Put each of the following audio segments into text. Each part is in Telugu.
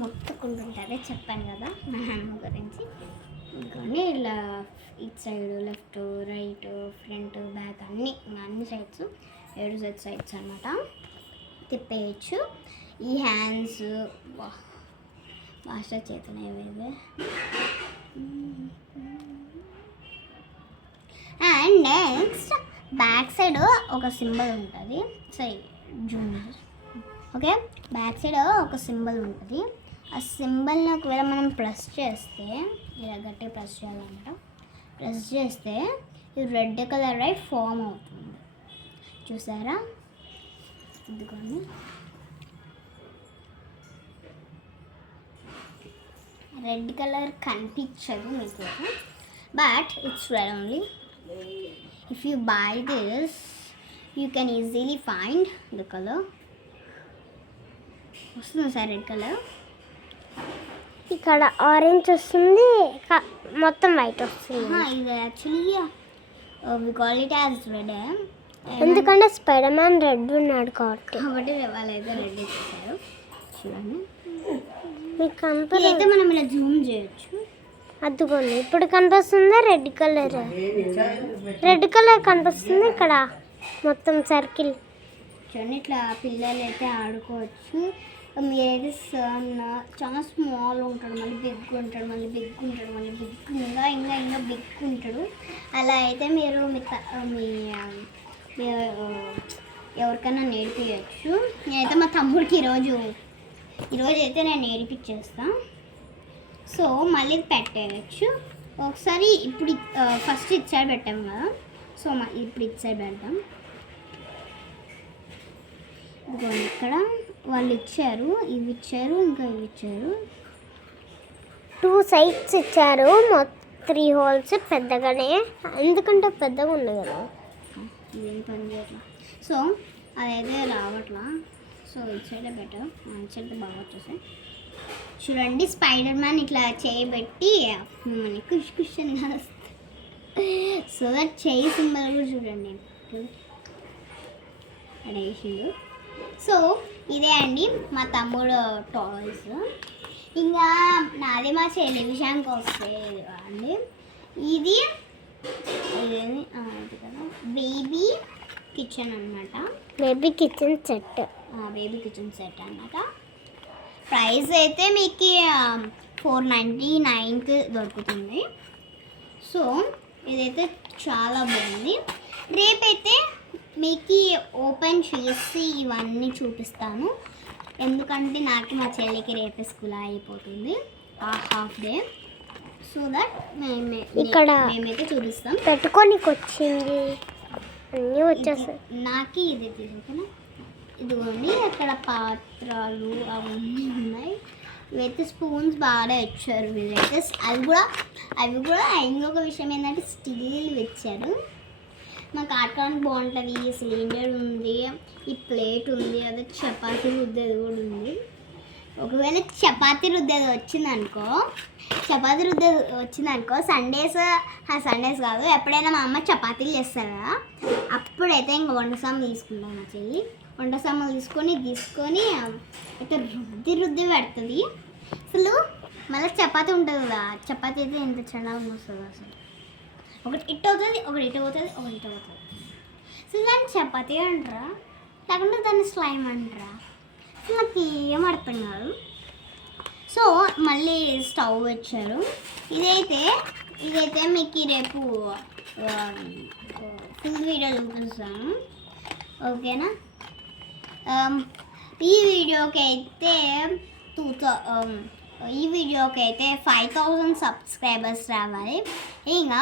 మొత్తుకుంటుంటారే చెప్పాను కదా మా నాన్నమ్మ గురించి. ఇంకొని ఇలా ఇటు side left right front back అన్ని సైడ్స్ 7 సైడ్స్ అనమాట తిప్పేయచ్చు. ఈ హ్యాండ్స్ మాస్టర్ చేతనే ఇవే. అండ్ నెక్స్ట్ బ్యాక్ సైడ్ ఒక సింబల్ ఉంటుంది. జూనియర్ ఓకే, బ్యాక్ సైడ్ ఒక సింబల్ ఉంటుంది. ఆ సింబల్ని ఒకవేళ మనం ప్రెస్ చేస్తే, ఇలా గట్టిగా ప్రెస్ చేయాలంట, ప్రెస్ చేస్తే ఇది రెడ్ కలర్ అయి ఫామ్ అవుతుంది. చూసారా? ఇదిగోండి, రెడ్ కలర్ కనిపించదు మీకు, but it's red only. If you by this you can easily find the colour. వస్తుంది సార్ రెడ్ కలర్. ఇక్కడ ఆరెంజ్ వస్తుంది, మొత్తం వైట్ వస్తుంది. ఇది actually we call it as red, ఎందుకంటే స్పైడర్ మ్యాన్ రెడ్ ఉన్నాడు కాబట్టి వాళ్ళైతే రెడ్ ఇచ్చేసారు. చూడండి, మీకు కనిపిస్తే మనం ఇలా జూమ్ చేయొచ్చు. అదిగోండి ఇప్పుడు కనిపిస్తుందా రెడ్ కలర్? రెడ్ కలర్ కనిపిస్తుంది ఇక్కడ మొత్తం సర్కిల్. చూడండి, ఇట్లా పిల్లలు అయితే ఆడుకోవచ్చు. మీరైతే చాలా స్మాల్ ఉంటాడు, మళ్ళీ బిగ్ ఉంటాడు, మళ్ళీ బిగ్ ఉంటాడు, మళ్ళీ బిగ్ ఇంకా బిగ్ ఉంటాడు. అలా అయితే మీరు మీ ఎవరికైనా నేర్పించచ్చు. నేనైతే మా తమ్ముడికి ఈరోజు అయితే నేను నేర్పించేస్తాను. సో మళ్ళీ పెట్టేయచ్చు. ఒకసారి ఇప్పుడు ఫస్ట్ ఇటు సైడ్ పెట్టాము కదా, సో ఇప్పుడు ఇటు సైడ్ పెడతాం. ఇదిగోండి, ఇక్కడ వాళ్ళు ఇచ్చారు, ఇవి ఇచ్చారు, ఇంకా ఇవి ఇచ్చారు. 2 సైడ్స్ ఇచ్చారు, 3 హోల్స్ పెద్దగానే, ఎందుకంటే పెద్దగా ఉంది కదా. ఇదేం పని చేయట్లా. సో అదైతే రావట్లా. సో ఇటు సైడే బెటర్, ఇటు సైడ్ బాగా వచ్చేసాయి. చూడండి, స్పైడర్ మ్యాన్ ఇట్లా చేయబెట్టి మనకి కుష్ అని వస్తుంది. సో దట్ చేయి సింబల్ కూడా చూడండి అడేసిండు. సో ఇదే అండి మా తమ్ముడు టాయ్స్. ఇంకా నాది మా చెల్లి విషయానికి వస్తే అండి, ఇది కదా బేబీ కిచెన్ అనమాట. బేబీ కిచెన్ సెట్ అన్నమాట. ప్రైస్ అయితే మీకు 499కి దొరుకుతుంది. సో ఇదైతే చాలా బాగుంది. రేపైతే మీకు ఓపెన్ చేసి ఇవన్నీ చూపిస్తాను, ఎందుకంటే నాకు మా చెల్లికి రేపే స్కూల్ అయిపోతుంది, హాఫ్ డే. సో దట్ మేమైతే చూపిస్తాం. పెట్టుకోనికి వచ్చింది అన్నీ వచ్చేస్తాయి. నాకు ఇది తీసుకున్నా. ఇదిగోండి, అక్కడ పాత్రలు అవన్నీ ఉన్నాయి. ఇవైతే స్పూన్స్ బాగా ఇచ్చారు వీళ్ళైతే. అవి కూడా ఇంకొక విషయం ఏంటంటే స్టీల్ ఇచ్చారు. మాకు ఆడటానికి బాగుంటుంది. సిలిండర్ ఉంది, ఈ ప్లేట్ ఉంది, అదే చపాతీ రుద్దేది కూడా ఉంది. ఒకవేళ చపాతీ రుద్దేది వచ్చిందనుకో, సండేస్ కాదు, ఎప్పుడైనా మా అమ్మ చపాతీలు చేస్తారు కదా, అప్పుడైతే ఇంకా వంట సామాన్లు తీసుకుంటాం. మా చెల్లి వంట సామాన్లు తీసుకొని అయితే రుద్ది పెడుతుంది. అసలు మళ్ళీ చపాతీ ఉంటుంది కదా, చపాతీ అయితే ఎంత ಚೆನ್ನಾಗಿ వస్తుంది అసలు. ఒకటి ఇటు అవుతుంది, ఒకటి ఇటు అవుతుంది. సో దాన్ని చపాతీ అంటారా, లేకుంటే దాన్ని స్లైమ్ అంటారా, అసలు నాకు ఏం అర్థం కాదు. సో మళ్ళీ స్టవ్ వచ్చారు. ఇదైతే మీకు రేపు ఫుల్ వీడియో చూపిస్తాను, ఓకేనా? ఈ వీడియోకి అయితే 5000 సబ్స్క్రైబర్స్ రావాలి. ఇంకా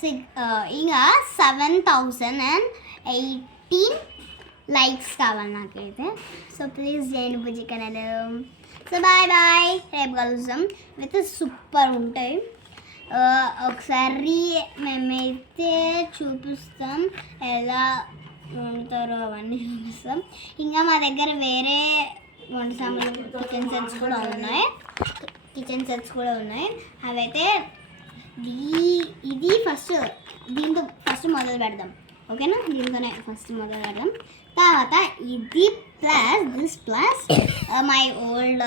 7018 లైక్స్ కావాలి నాకైతే. సో ప్లీజ్ చేయండి బుజ్జి కనెల్. సో బాయ్, రేపు కలుద్దాం. అయితే సూపర్ ఉంటాయి. ఒకసారి మేమైతే చూపిస్తాం ఎలా ఉంటారో, అవన్నీ చూపిస్తాం. ఇంకా మా దగ్గర వేరే వంట సామాన్లు కిచెన్ సెట్స్ కూడా ఉన్నాయి. అవైతే ఇది ఫస్ట్ దీంతో ఫస్ట్ మొదలు పెడదాం, ఓకేనా? దీంతోనే ఫస్ట్ మొదలు పెడదాం. తర్వాత ఇది plus this plus my old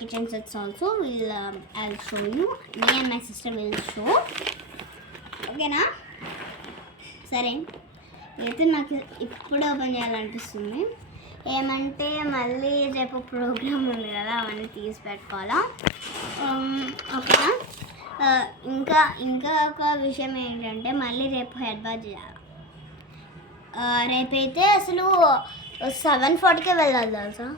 kitchen sets also will I will show you. Me and my sister will show, ఓకేనా? సరే, అయితే నాకు ఇప్పుడు ఓపెన్ చేయాలనిపిస్తుంది. ఏమంటే మళ్ళీ రేపు ప్రోగ్రామ్ ఉంది కదా, అవన్నీ తీసి పెట్టుకోవాలా. ఓకేనా? ఇంకా ఒక విషయం ఏంటంటే మళ్ళీ రేపు హెడ్ బాత్ చేయాలి. రేపైతే అసలు 7:40కే వెళ్ళాలి తెలుసా?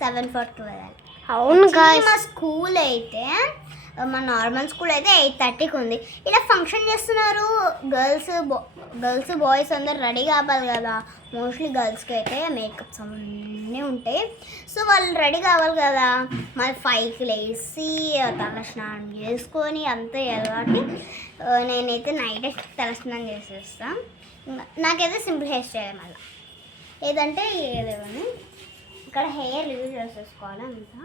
7:40కి వెళ్ళాలి. అవును మా స్కూల్ అయితే మా నార్మల్ స్కూల్ అయితే 8:30కి ఉంది. ఇలా ఫంక్షన్ చేస్తున్నారు. గర్ల్స్ బాయ్స్ అందరు రెడీ కావాలి కదా. మోస్ట్లీ గర్ల్స్కి అయితే మేకప్స్ అన్నీ ఉంటాయి. సో వాళ్ళు రెడీ కావాలి కదా. మళ్ళీ 5కి లేచి తల స్నానం చేసుకొని అంతా కాబట్టి నేనైతే నైటే తల స్నానం చేసేస్తాను. నాకైతే సింపుల్ హెయిర్ స్టైల్ మళ్ళీ ఏదంటే ఏదేమని ఇక్కడ హెయిర్ లీవ్ చేసేసుకోవాలి. అంతా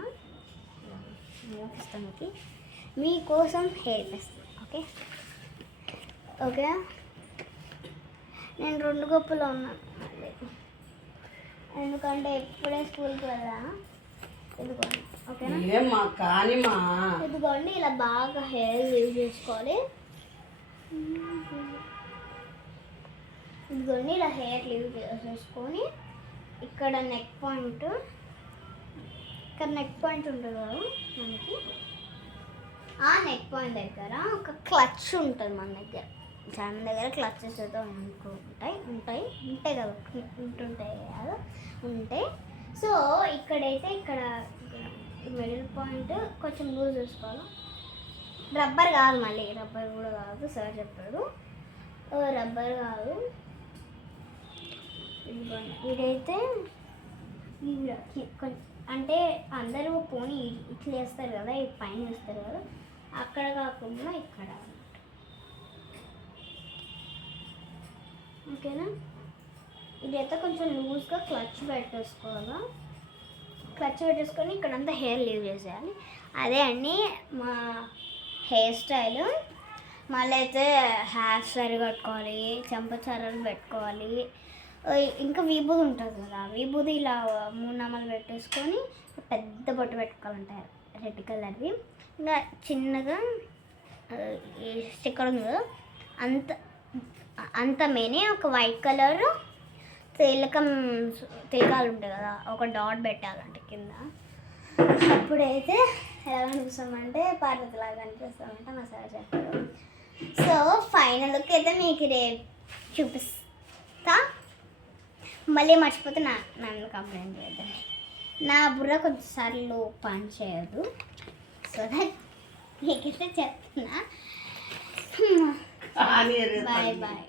ఇస్తానికి మీకోసం హెయిర్ వేస్తాను. ఓకే, నేను 2 గొప్పలో ఉన్నాను మళ్ళీ, ఎందుకంటే ఇప్పుడే స్కూల్కి వెళ్ళా. ఇదిగోండి, ఓకేనా? ఇదిగోండి, ఇలా బాగా హెయిర్ లీవ్ చేసుకోవాలి. ఇదిగోండి, ఇలా హెయిర్ లీవ్ చేసేసుకొని ఇక్కడ నెక్ పాయింట్ ఉంటుంది కదా మనకి. ఆ నెక్ పాయింట్ దగ్గర ఒక క్లచ్ ఉంటుంది మన దగ్గర. చాలా దగ్గర క్లచెస్ అయితే ఉంటాయి కదా, ఉంటాయి. సో ఇక్కడైతే ఇక్కడ మిడిల్ పాయింట్ కొంచెం లూజ్ చేసుకోవాలి. రబ్బర్ కాదు, మళ్ళీ రబ్బర్ కూడా కాదు, సార్ చెప్పాడు రబ్బర్ కాదు. ఇదైతే అంటే అందరూ పోనీ ఇట్లా వేస్తారు కదా, ఈ పైన వేస్తారు కదా, అక్కడ కాకుండా ఇక్కడ, ఓకేనా? ఇదైతే కొంచెం లూజ్గా క్లచ్ పెట్టేసుకొని ఇక్కడంతా హెయిర్ లీవ్ చేసేయాలి. అదే అండి మా హెయిర్ స్టైల్. మళ్ళీ అయితే హ్యార్ స్టైల్ కట్టుకోవాలి, చెంపచారాలు పెట్టుకోవాలి. ఇంకా విభూది ఉంటుంది కదా, విభూది ఇలా 3 నామాలు పెట్టేసుకొని పెద్ద బొట్టు పెట్టుకోవాలంటారు, రెడ్ కలర్ది. ఇంకా చిన్నగా స్టిక్కర్ ఉంది కదా, అంత మేనే ఒక వైట్ కలర్ తిలకాలు ఉంటాయి కదా, ఒక డాట్ పెట్టాలంటే కింద. అప్పుడైతే ఎలా కనిపిస్తామంటే పార్వతిలాగా కనిపిస్తామంటే మా సార్ చెప్పారు. సో ఫైనల్ లుక్ అయితే మీకు రేపు చూపిస్తా. మళ్ళీ మర్చిపోతే నన్ను కంప్లైంట్ చేయద్దండి. నా బుర్ర కొన్నిసార్లు పని చేయదు. సో దట్ మీకైతే చెప్తున్నా. బాయ్.